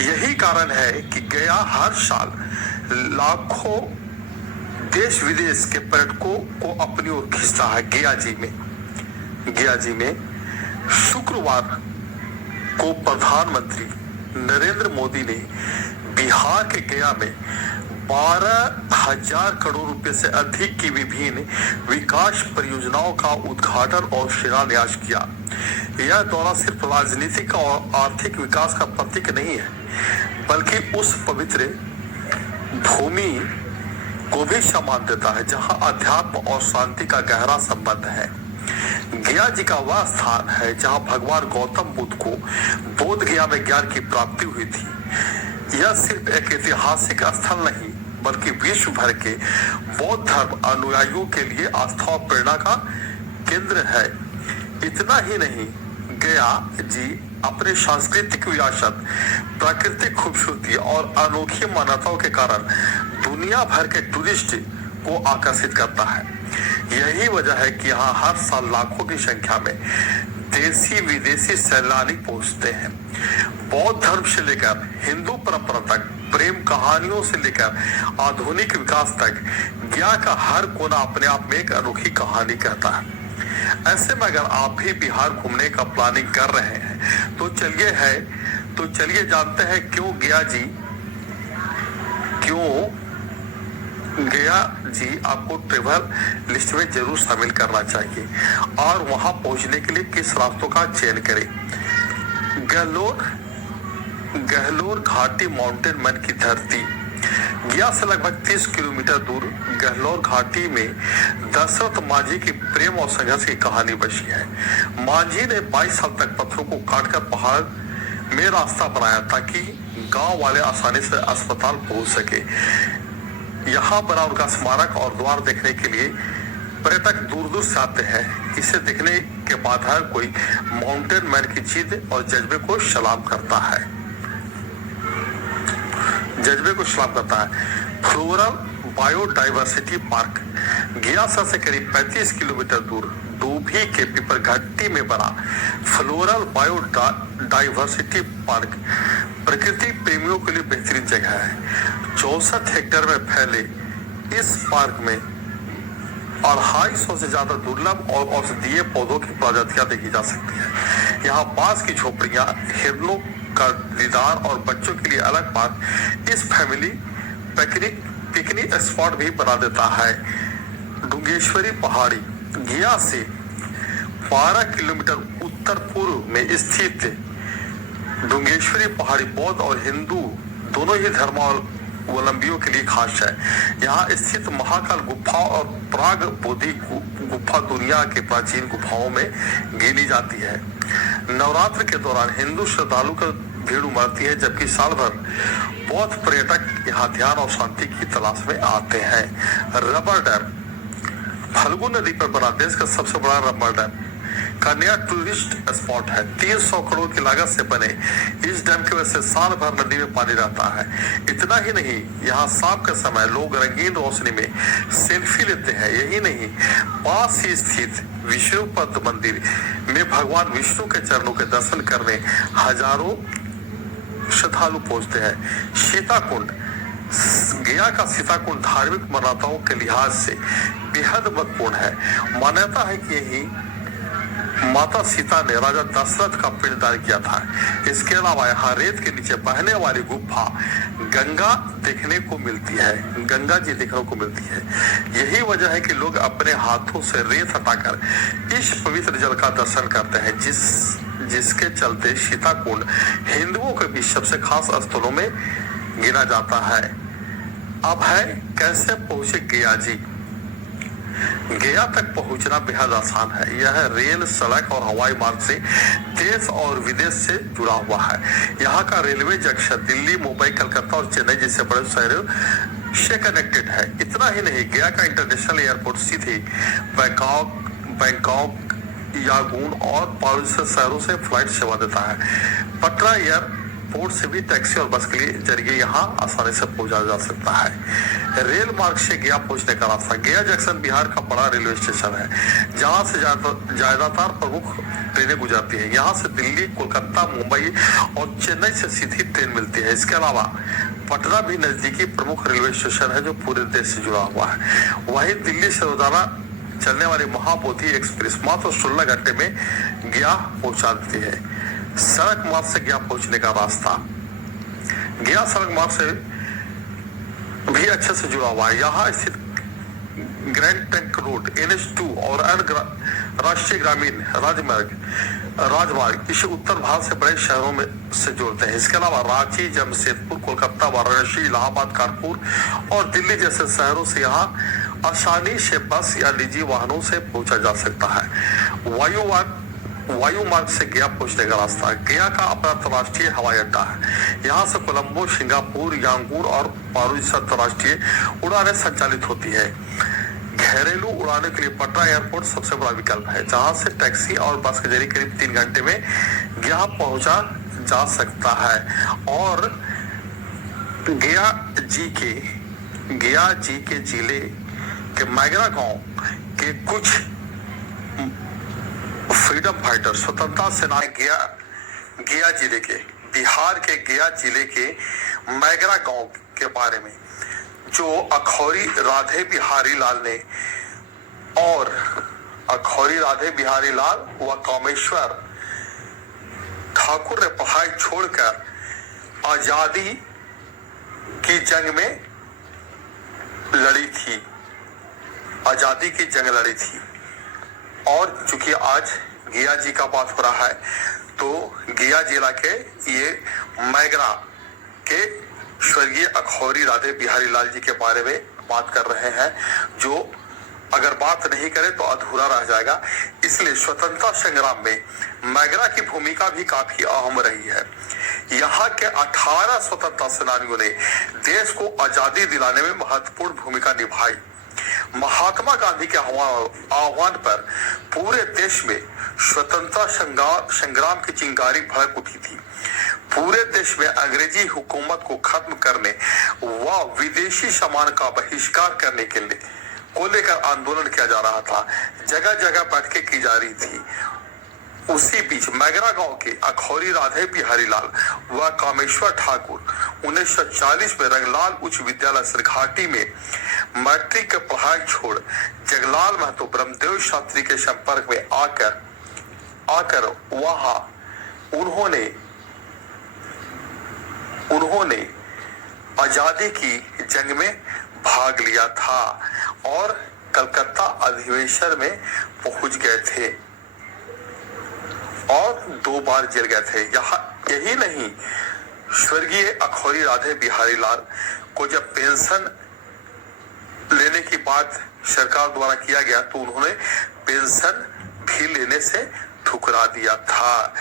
यही कारण है कि गया हर साल लाखों देश विदेश के पर्यटकों को अपनी ओर खींचता है। गया जी में शुक्रवार को प्रधानमंत्री नरेंद्र मोदी ने बिहार के गया में 12,000 करोड़ रुपए से अधिक की विभिन्न विकास परियोजनाओं का उद्घाटन और शिलान्यास किया। यह दौरा सिर्फ राजनीतिक और आर्थिक विकास का प्रतीक नहीं है, बल्कि उस पवित्र भूमि को भी सम्मान देता है जहां अध्यात्म और शांति का गहरा संबंध है। गया जी का वह स्थान है जहां भगवान गौतम बुद्ध को बोध गया में ज्ञान की प्राप्ति हुई थी। यह सिर्फ एक ऐतिहासिक स्थल नहीं, बल्कि विश्व भर के बौद्ध धर्म अनुयायियों के लिए आस्था और प्रेरणा का केंद्र है। इतना ही नहीं, गया जी अपने सांस्कृतिक विरासत, प्राकृतिक खूबसूरती और अनोखी मान्यताओं के कारण दुनिया भर के टूरिस्ट को आकर्षित करता है। यही वजह है कि यहाँ हर साल लाखों की संख्या में देशी विदेशी सैलानी पहुंचते हैं। बौद्ध धर्म से लेकर हिंदू परंपरा तक, प्रेम कहानियों से लेकर आधुनिक विकास तक, गया का हर कोना अपने आप में एक अनोखी कहानी कहता है। ऐसे में अगर आप भी बिहार घूमने का प्लानिंग कर रहे हैं तो चलिए जानते हैं क्यों गया जी आपको ट्रेवल लिस्ट में जरूर शामिल करना चाहिए और वहां पहुंचने के लिए किस रास्तों का चयन करें। गहलोर घाटी माउंटेन मैन की धरती। गया से लगभग 30 किलोमीटर दूर गहलोर घाटी में दशरथ मांझी की प्रेम और संघर्ष की कहानी बसी है। मांझी ने 22 साल तक पत्थरों को काटकर पहाड़ में रास्ता बनाया ताकि गांव वाले आसानी से अस्पताल पहुंच सके। यहाँ बना उनका स्मारक और द्वार देखने के लिए पर्यटक दूर दूर से आते हैं। इसे देखने के बाद हर कोई माउंटेन मैन की जिद और जज्बे को सलाम करता है। Floral biodiversity park. गया से करीब 35 किलोमीटर दूर डूभी के पीपर घाटी में बना फ्लोरल बायोडाइवर्सिटी पार्क प्रकृति प्रेमियों के लिए बेहतरीन जगह है। 64 हेक्टेयर में फैले इस पार्क में 250 से ज्यादा दुर्लभ और औषधीय पौधों की प्रजातियां देखी जा सकती है। यहाँ बांस की झोपड़ियां, हिरणों का दीदार और बच्चों के लिए अलग पार्क इस फैमिली पिकनिक स्पॉट भी बना देता है। डुंगेश्वरी पहाड़ी। गया से 12 किलोमीटर उत्तर पूर्व में स्थित डुंगेश्वरी पहाड़ी बौद्ध और हिंदू दोनों ही धर्मावलंबियों के लिए खास है। यहाँ स्थित महाकाल गुफा और प्राग बोधि गुफा दुनिया के प्राचीन गुफाओं में गिनी जाती है। नवरात्र के दौरान हिंदू श्रद्धालु का भीड़ उमड़ती है, जबकि साल भर बौद्ध पर्यटक यहाँ ध्यान और शांति की तलाश में आते हैं। Rubber dam. फल्गु नदी पर बना देश का सबसे बड़ा रबर डैम का नया टूरिस्ट स्पॉट है। 300 करोड़ की लागत से बने इस डैम की वजह से साल भर नदी में पानी रहता है। इतना ही नहीं, यहाँ शाम के समय लोग रंगीन रोशनी में सेल्फी लेते हैं। यही नहीं, पास ही स्थित विष्णुपद मंदिर में भगवान विष्णु के चरणों के दर्शन करने हजारों श्रद्धालु पहुंचते हैं। सीताकुंड। गया का सीताकुंड धार्मिक मान्यताओं के लिहाज से बेहद महत्वपूर्ण है। मान्यता है कि यही माता सीता ने राजा दशरथ का पिंडदान किया था। इसके अलावा यहाँ रेत के नीचे बहने वाली गुफा गंगा देखने को मिलती है। गंगा जी देखने को मिलती है। यही वजह है कि लोग अपने हाथों से रेत हटाकर इस पवित्र जल का दर्शन करते हैं, जिसके चलते सीताकुंड हिंदुओं के बीच सबसे खास स्थलों में गिना जाता है। अब है कैसे पहुंचे गया जी। गया तक पहुंचना बेहद आसान है। यह रेल, सड़क और हवाई मार्ग से देश और विदेश से जुड़ा हुआ है। यहाँ का रेलवे जंक्शन दिल्ली, मुंबई, कलकत्ता और चेन्नई जैसे बड़े शहरों से कनेक्टेड है। इतना ही नहीं, गया का इंटरनेशनल एयरपोर्ट सीधे बैंकॉक, यांगून और पारिस शहरों से फ्लाइट सेवा देता है। पटना एयरपोर्ट से भी टैक्सी और बस के लिए जरिए यहाँ आसानी से पहुंचा जा सकता है। रेल मार्ग से गया पहुंचने का रास्ता। गया जंक्शन बिहार का बड़ा रेलवे स्टेशन है, जहां से ज्यादातर प्रमुख ट्रेनें गुजरती है। यहाँ से दिल्ली, कोलकाता, मुंबई और चेन्नई से सीधी ट्रेन मिलती है। इसके अलावा पटना भी नजदीकी प्रमुख रेलवे स्टेशन है जो पूरे देश से जुड़ा हुआ है। वहीं दिल्ली से रोजाना चलने वाली महाबोधि एक्सप्रेस मात्र 16 घंटे में गया पहुंचा देती है। सड़क मार्ग से गया पहुंचने का रास्ता। गया सड़क मार्ग से भी अच्छे से जुड़ा हुआ है। यहाँ स्थित ग्रैंड ट्रंक रोड, NH2 और अन्य राष्ट्रीय ग्रामीण राजमार्ग इसे उत्तर भारत से बड़े शहरों में से जोड़ते हैं। इसके अलावा रांची, जमशेदपुर, कोलकाता, वाराणसी, इलाहाबाद, कानपुर और दिल्ली जैसे शहरों से यहाँ आसानी से बस या निजी वाहनों से पहुंचा जा सकता है। वायु मार्ग से गया पहुंचने का रास्ता। गया का अपना अंतर्राष्ट्रीय हवाई अड्डा है। यहाँ से कोलंबो, सिंगापुर, यांगून और पारू जैसे अंतर्राष्ट्रीय उड़ानें संचालित होती है। घरेलू उड़ानों के लिए पटना एयरपोर्ट सबसे बड़ा विकल्प है, जहां से टैक्सी और बस के जरिए करीब 3 घंटे में गया पहुंचा जा सकता है। और गया जी के जिले के मैगरा गांव के कुछ फ्रीडम फाइटर स्वतंत्रता सेनानी गया जिले के बिहार के गया जिले के मैगरा गांव के बारे में, जो अखौरी राधे बिहारी लाल ने और अखौरी राधे बिहारी लाल व कामेश्वर ठाकुर ने पढ़ाई छोड़कर आजादी की जंग में लड़ी थी, आजादी की जंग लड़ी थी। और चूंकि आज गया जी का बात हो रहा है, तो गया जिला के ये मैगरा के स्वर्गीय अखौरी राधे बिहारी लाल जी के बारे में बात कर रहे हैं, जो अगर बात नहीं करें तो अधूरा रह जाएगा। इसलिए स्वतंत्रता संग्राम में मैगरा की भूमिका भी काफी अहम रही है। यहाँ के 18 स्वतंत्रता सेनानियों ने देश को आजादी दिलाने में महत्वपूर्ण भूमिका निभाई। महात्मा गांधी के आह्वान पर पूरे देश में स्वतंत्रता संग्राम की चिंगारी भड़क उठी थी। पूरे देश में अंग्रेजी हुकूमत को खत्म करने व विदेशी सामान का बहिष्कार करने को लेकर आंदोलन किया जा रहा था। जगह जगह बैठकें की जा रही थी। उसी बीच मैगरा गांव के अखौरी राधे बिहारी लाल व कामेश्वर ठाकुर 1940 में रंगलाल उच्च विद्यालय सरघाटी में मैट्रिक की पढ़ाई छोड़ जगलाल महतो ब्रह्मदेव शास्त्री के संपर्क में आकर वहां उन्होंने आजादी की जंग में भाग लिया था और कलकत्ता अधिवेशन में पहुंच गए थे और 2 बार जेल गए थे। यही नहीं, स्वर्गीय अखौरी राधे बिहारी लाल को जब पेंशन लेने की बात सरकार द्वारा किया गया, तो उन्होंने पेंशन भी लेने से ठुकरा दिया था।